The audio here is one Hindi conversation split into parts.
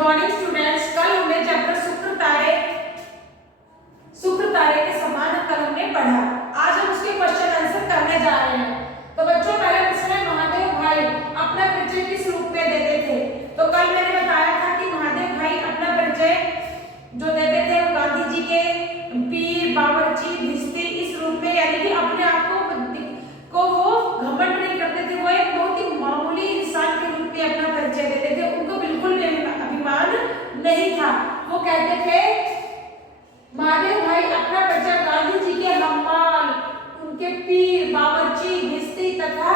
मॉर्निंग स्टूडेंट्स, कल हमने चैप्टर शुक्र तारे के समान कल हमने पढ़ा। आज हम उसके क्वेश्चन आंसर करने जा रहे हैं। तो बच्चों, पहले प्रश्न है, महादेव भाई अपना परिचय किस रूप में देते थे? तो कल मैंने बताया था कि महादेव भाई अपना परिचय जो देते थे वो गांधी जी के पीर, बावर्ची, भिस्ती इस रूप में, यानी कि अपने आप को वो घमंड नहीं करते थे। वो एक बहुत ही मामूली इंसान के रूप में अपना परिचय देते थे। उनको बिल्कुल भी अभिमान नहीं था। वो कहते थे, महादेव भाई अपना परिचय गांधी जी के हम्माल, उनके पीर, बावर्ची, भिस्ती तथा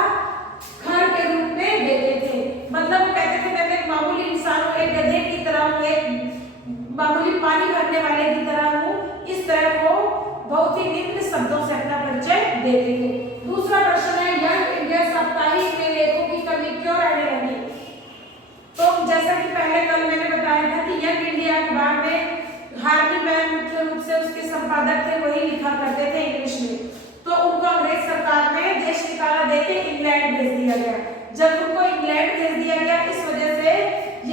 घर के रूप में देते थे। मतलब वो कहते थे मैं एक मामूली इंसान हूँ, एक गधे की तरह हूँ, एक मामूली पानी भरने वाले की तरह हूँ। इस तरह वो बहुत ही निम्न शब्दों से अपना परिचय देते थे। दूसरा प्रश्न है, यंग इंडिया साप्ताहिक में लेखों की कमी क्यों रहने लगी? तो जैसा कि पहले कल मैंने बताया था कि यंग इंडिया अखबार में हार्वी मैन मुख्य रूप से उसके संपादक थे, वही लिखा करते थे इंग्लिश में। तो उनको अंग्रेज सरकार ने देश निकाला देके इंग्लैंड भेज दिया गया। जब उनको इंग्लैंड भेज दिया गया, इस वजह से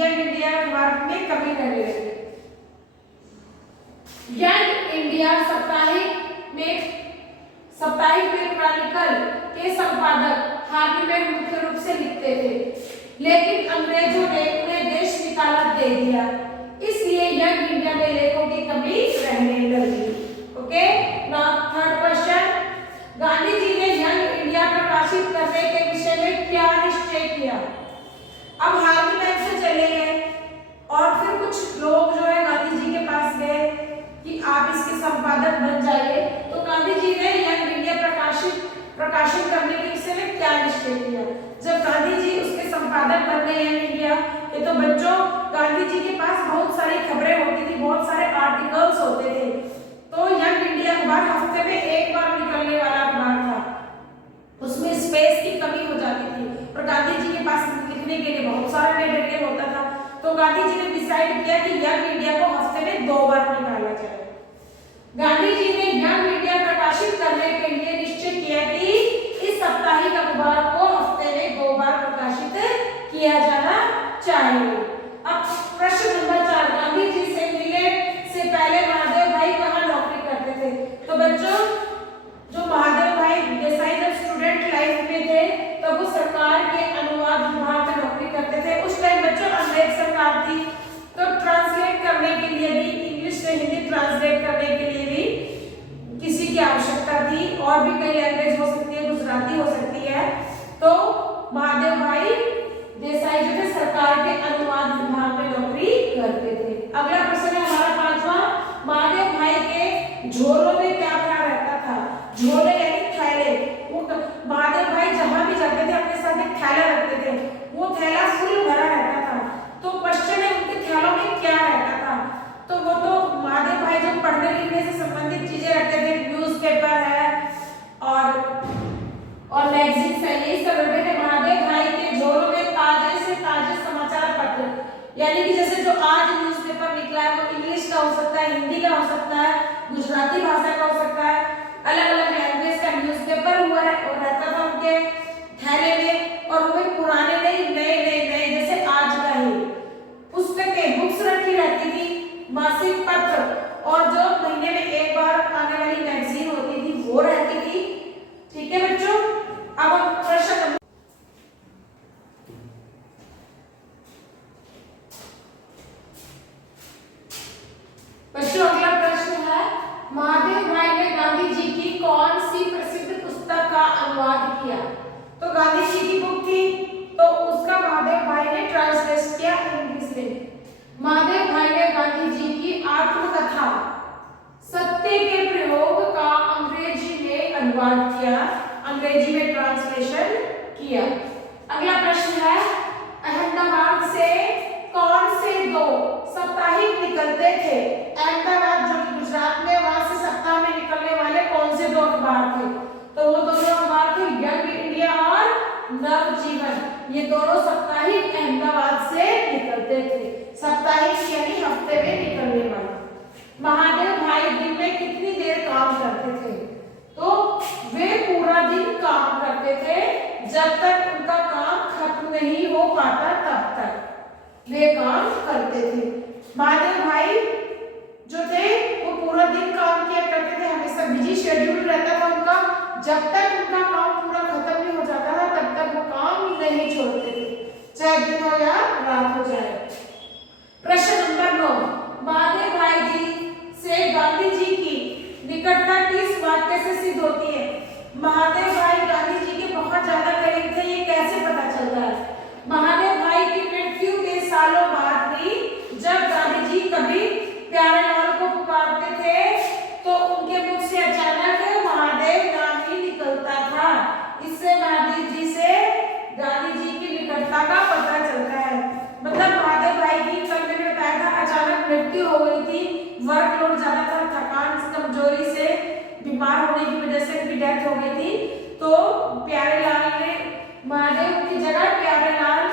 यंग इंडिया अखबार में कमी रहने लगी। यंग इंडिया साप्ताहिक में क्रॉनिकल के संपादक हार्वी मैन मुख्य रूप से लिखते थे, लेकिन अंग्रेजों ने उन्हें देश निकाला दे दिया, इसलिए यंग इंडिया में लेखों की कमी रहने लगी। Okay, now third question, Gandhi ji ने यंग इंडिया प्रकाशित करने के विषय में क्या निश्चय किया? अब हार्वी मैन से चले गए और फिर कुछ लोग जो है गांधी जी के पास गए कि आप इसके संपादक बन जाइए। तो गांधी जी ने यंग इंडिया प्रकाशित करने के विषय में क्या निश्चय किया? जब गांधी जी उसके संपादक बन गए यंग इंडिया के, तो बच्चों गांधी जी के पास बहुत सारी खबरें होती थी, बहुत सारे आर्टिकल्स होते थे। तो यंग इंडिया अखबार हफ्ते में एक बार निकलने वाला अखबार था, उसमें स्पेस की कमी हो जाती थी और गांधी जी के पास लिखने के लिए बहुत सारा मटेरियल होता था। तो गांधी जी ने डिसाइड किया कि यंग इंडिया को हफ्ते में 2 बार निकाला जाए। गांधी जी ने यंग इंडिया प्रकाशित करने के लिए निश्चय किया कि इस साप्ताहिक अखबार को हफ्ते में 2 बार प्रकाशित किया जाना चाहिए। अब प्रश्न नंबर 4, गांधी जी से मिलने से पहले महादेव भाई कहाँ नौकरी करते थे? तो बच्चों, जो महादेव भाई देसाई जब स्टूडेंट लाइफ में थे तब वो सरकार के अनुवाद विभाग में नौकरी करते थे। उस टाइम बच्चों अंग्रेज सरकार थी, तो ट्रांसलेट करने के लिए भी, इंग्लिश से हिंदी ट्रांसलेट करने के लिए भी किसी की आवश्यकता थी। और भी कई लैंग्वेज हो सकती है, गुजराती हो सकती है। तो महादेव भाई देसाई जो थे सरकार के अनुवाद विभाग में नौकरी करते थे। अगला प्रश्न है हमारा 5वां, महादेव भाई के झोलों में क्या भरा रहता था? झोले यानी थैले। महादेव भाई जहां भी जाते थे अपने साथ एक थैला रखते थे, वो थैला फुल भरा रहता था। तो क्वेश्चन है, उनके थैलों में क्या रहता था? तो वो तो महादेव भाई जो पढ़ने लिखने से संबंधित चीजें रखते थे, न्यूज़पेपर है और मैगजीन्स है, ये सब रखते थे। महादेव भाई के झोलों में ताजे से ताजे समाचार पत्र, यानी कि जैसे जो आज न्यूज़पेपर निकला है वो इंग्लिश का हो सकता है, हिंदी का हो सकता है, गुजराती भाषा का हो सकता है, अलग अलग लैंग्वेज का न्यूज़पेपर हुआ रहता था उनके थैले में। और वो भी पुराने नहीं, नए जैसे आज का ही। पुस्तकें, बुक्स रखी रहती थी, मासिक पत्र और जो महीने में एक बार आने वाली मैगजीन होती थी वो रहती थी। ठीक है बच्चों, अब प्रश्न बच्चों अगला प्रश्न है, महादेव भाई ने गांधी जी की कौन सी प्रसिद्ध पुस्तक का अनुवाद किया? तो गांधी जी की बुक थी, तो उसका महादेव भाई ने ट्रांसलेट किया इंग्लिश में। महादेव भाई ने गांधी जी की आत्मकथा सत्य के प्रयोग का अंग्रेजी में अनुवाद किया, अंग्रेजी में ट्रांसलेशन किया। अगला प्रश्न है, अहमदाबाद से कौन से 2 साप्ताहिक निकलते थे? अहमदाबाद जो कि गुजरात में, वहां से सप्ताह में निकलने वाले कौन से 2 अखबार थे? तो वो दोनों अखबार थे यंग इंडिया और नवजीवन। ये दोनों साप्ताहिक अहमदाबाद से निकलते थे। साप्ताहिक यानी हफ्ते में निकलने वाले। महादेव भाई दिन में कितनी देर काम करते थे? तो वे पूरा दिन काम करते थे, जब तक उनका काम खत्म नहीं हो पाता तब तक। वे काम करते थे। महादेव भाई जो थे वो पूरा दिन काम किया करते थे, हमेशा बिजी शेड्यूल रहता था उनका। जब तक उनका काम पूरा खत्म नहीं हो जाता था तब तक वो काम नहीं छोड़ते थे, चाहे दिन हो या रात हो जाए। प्रश्न नंबर 9, महादेव भाई जी से गांधी जी की निकटता किस वाक्य से सिद्ध होती है? महादेव भाई गांधी जी के बहुत ज्यादा करीब थे, ये कैसे पता चलता है? महादेव भाई की मृत्यु के सालों बाद भी जब गांधी जी कभी प्यारेलाल को पुकारते थे तो उनके मुख से अचानक महादेव नाम ही निकलता था। इससे महादेव जी से गांधी जी की निकटता का पता चलता है। मतलब महादेव भाई की, कल मैंने बताया था, अचानक मृत्यु हो गई थी, वर्कलोड ज्यादा था, थकान कमजोरी से बीमार होने की वजह से उनकी डेथ हो गई थी। तो प्यारेलाल ने महादेव की जगह प्यारेलाल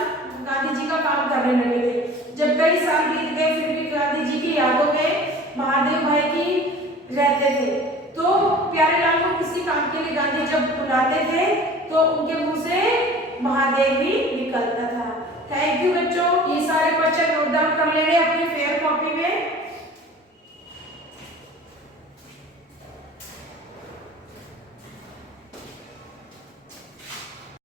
गांधी जी का काम करने लगे थे। जब कई साल बीत गए फिर भी गांधी जी की यादों में महादेव भाई की रहते थे। तो प्यारेलाल को किसी काम के लिए गांधी जब बुलाते थे तो उनके मुंह से महादेव ही निकलता था। थैंक यू बच्चों, ये सारे क्वेश्चन नोट डाउन कर लेंगे अपनी फेयर कॉपी में।